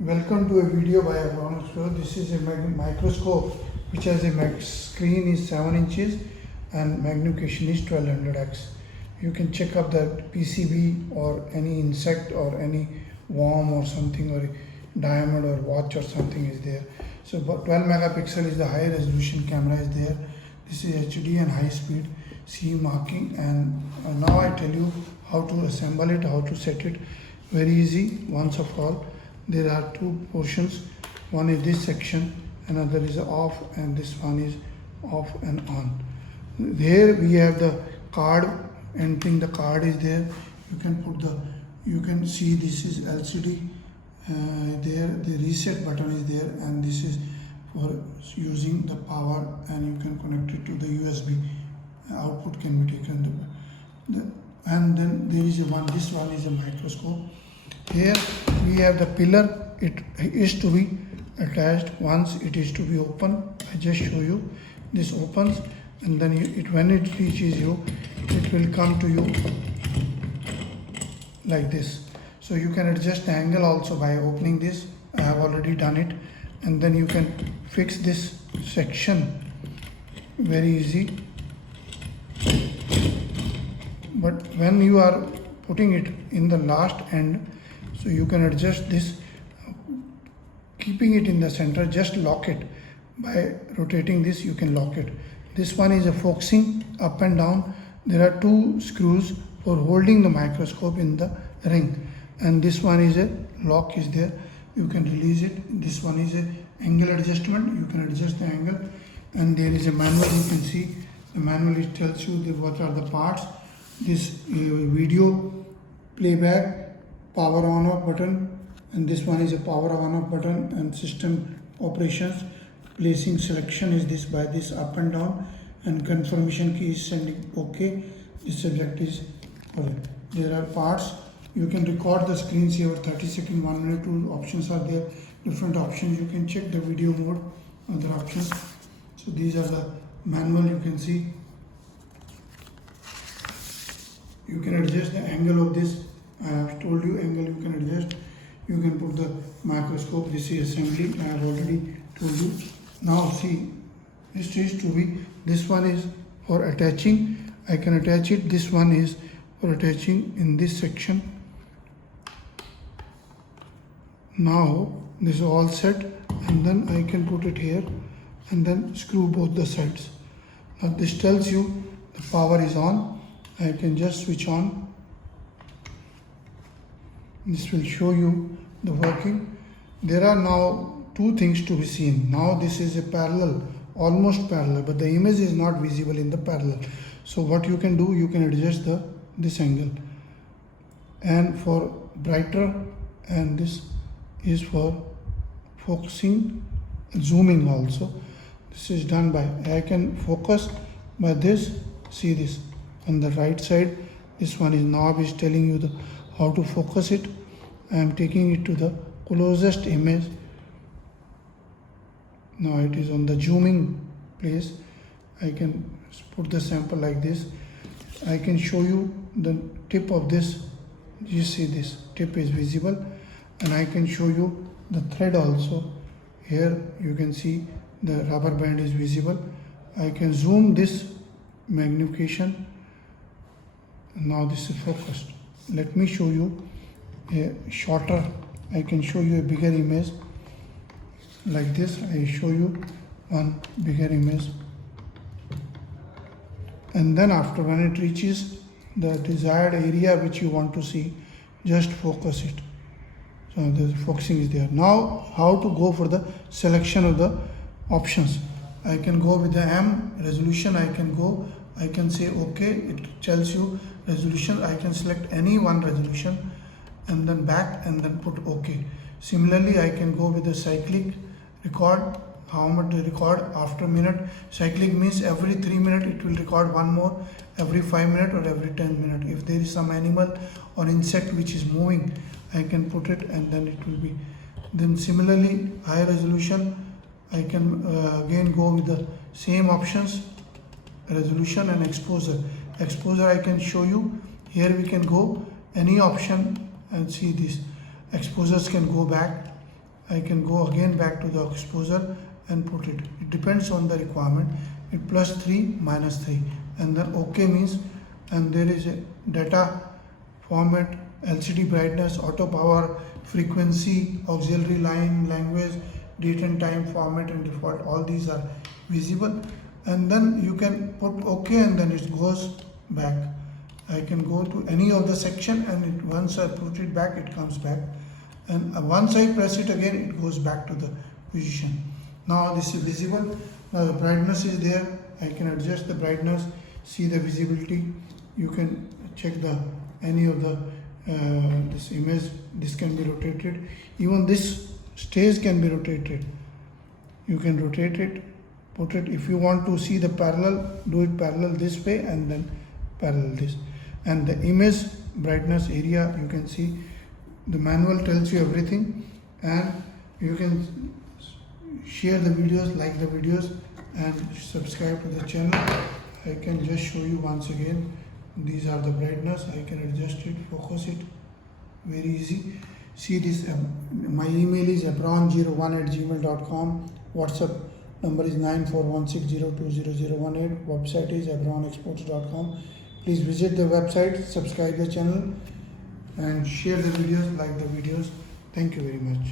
Welcome to a video by Agronomist Pro. This is a microscope which has a screen is 7 inches and magnification is 1200x. You can check up the PCB or any insect or any worm or something, or diamond or watch or something is there. So 12 megapixel is the high resolution camera is there. This is HD and high speed C marking, and now I tell you how to assemble it, how to set it. Very easy once of all. There are two portions. One is this section, another is off, and this one is off and on. Here we have the card. Entering the card is there. You can see this is LCD. There the reset button is there, and this is for using the power, and you can connect it to the USB. Output can be taken. And then there is this one is a microscope. Here we have the pillar. It is to be attached. Once it is to be open, I just show you. This opens, and then when it reaches you, it will come to you like this. So you can adjust the angle also by opening this. I have already done it. And then you can fix this section. Very easy. But when you are putting it in the last end, so you can adjust this, keeping it in the center. Just lock it by rotating this. You can lock it. This one is a focusing up and down. There are two screws for holding the microscope in the ring, and this one is a lock is there. You can release it. This one is a angle adjustment. You can adjust the angle, and there is a manual. You can see the manual. It tells you what are the parts. This video playback, power on off button, and this one is a power on off button, and system operations. Placing selection is this by this up and down, and confirmation key is sending OK. This subject is correct. There are parts. You can record the screensaver 30 seconds, 1 minute. Two options are there. Different options. You can check the video mode, other options. So these are the manual. You can see. You can adjust the angle of this. I have told you angle you can adjust. You can put the microscope. This is assembly. I have already told you. Now see, this is to be. This one is for attaching. I can attach it. This one is for attaching in this section. Now this is all set, and then I can put it here and then screw both the sides. Now this tells you the power is on. I can just switch on. This will show you the working. There are now two things to be seen. Now this is a parallel, almost parallel, but the image is not visible in the parallel. So what you can do, you can adjust this angle, and for brighter, and this is for focusing, zooming also. This is done by, I can focus by this. See this on the right side. This one is knob is telling you how to focus it. I am taking it to the closest image. Now it is on the zooming place. I can put the sample like this. I can show you the tip of this. You see this tip is visible, and I can show you the thread also. Here you can see the rubber band is visible. I can zoom this magnification. Now this is focused. Let me show you a shorter. I can show you a bigger image like this. I show you one bigger image, and then after, when it reaches the desired area which you want to see, just focus it. So the focusing is there. Now how to go for the selection of the options. I can go with the M resolution. I can say OK. It tells you resolution. I can select any one resolution and then back and then put OK. Similarly, I can go with the cyclic record. How much to record after minute. Cyclic means every 3 minutes it will record one more, every 5 minutes or every 10 minutes. If there is some animal or insect which is moving, I can put it, and then it will be. Then similarly, high resolution, I can again go with the same options, resolution and exposure. Exposure I can show you. Here we can go any option and see this. Exposures can go back, I can go again back to the exposure and put it. It depends on the requirement. It +3, -3, and then OK means, and there is a data format, LCD brightness, auto power, frequency, auxiliary line, language, date and time, format and default. All these are visible, and then you can put OK, and then it goes back. I can go to any of the section, and once I put it back, it comes back, and once I press it again, it goes back to the position. Now this is visible. Now the brightness is there. I can adjust the brightness, see the visibility. You can check the any of the this image. This can be rotated. Even this stage can be rotated. You can rotate it, put it. If you want to see the parallel, do it parallel this way, and then parallel this. And the image brightness area, you can see the manual tells you everything, and you can share the videos, like the videos, and subscribe to the channel. I can just show you once again. These are the brightness. I can adjust it, focus it, very easy. See this, my email is abron01@gmail.com. WhatsApp number is 9416020018. Website is abronexports.com. Please visit the website, subscribe the channel, and share the videos, like the videos. Thank you very much.